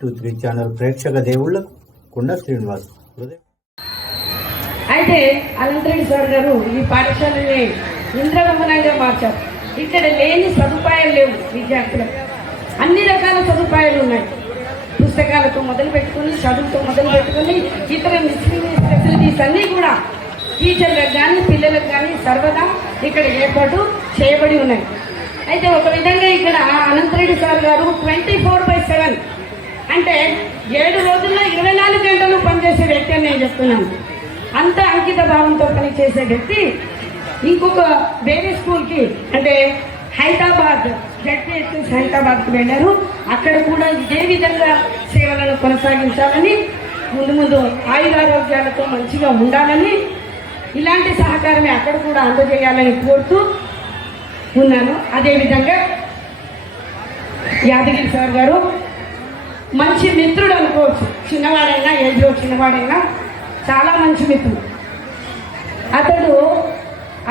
Three channel ప్రేక్షక దేవుళ్ళకు కుండ శ్రీనివాస్ అయితే అనంతరెడ్డి సార్ గారు ఈ పాఠశాలని ఇంద్రగమనంగా మార్చారు. ఇక్కడ లేని సదుపాయాలు లేవు విద్యార్థులకు. అన్ని రకాల సదుపాయాలు ఉన్నాయి. పుస్తకాలతో మొదలు పెట్టుకుని చదువుతో మొదలు పెట్టుకుని ఇతర మిస్లీనియస్ ఫెసిలిటీస్ అన్నీ కూడా టీచర్లకు కానీ పిల్లలకు కానీ సర్వదా ఇక్కడ ఏర్పాటు చేయబడి ఉన్నాయి. అయితే ఒక విధంగా ఇక్కడ అనంతరెడ్డి సార్ గారు ట్వంటీ ఫోర్ బై సెవెన్ అంటే ఏడు రోజుల్లో ఇరవై నాలుగు గంటలు పనిచేసే వ్యక్తి అని నేను చెప్తున్నాను. అంత అంకిత భావంతో పనిచేసే వ్యక్తి ఇంకొక వేరే స్కూల్కి అంటే హైదరాబాద్ జడ్పిఎస్ఎస్ హైదరాబాద్కి వెళ్ళారు. అక్కడ కూడా ఇదే విధంగా సేవలను కొనసాగించాలని ముందు ముందు ఆయురారోగ్యాలతో మంచిగా ఉండాలని ఇలాంటి సహకారమే అక్కడ కూడా అందజేయాలని కోరుతూ ఉన్నాను. అదేవిధంగా యాదగిరి సార్ గారు మంచి మిత్రుడు అనుకోవచ్చు. చిన్నవాడైనా ఏజ్లో చిన్నవాడైనా చాలా మంచి మిత్రుడు. అతడు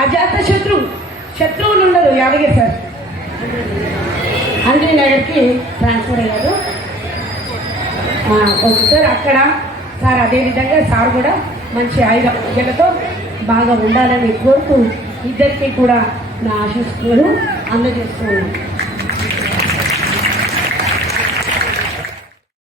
అజాత శత్రువు శత్రువులు ఉండదు యాదగిరి సార్. అంజనీ నగర్కి ట్రాన్స్ఫర్ అయ్యారు ఓకే సార్ అక్కడ సార్ అదేవిధంగా సార్ కూడా మంచి ఐదు ప్రజలతో బాగా ఉండాలని కోరుతూ ఇద్దరికి కూడా నా ఆశిస్తులను అందజేస్తున్నాను.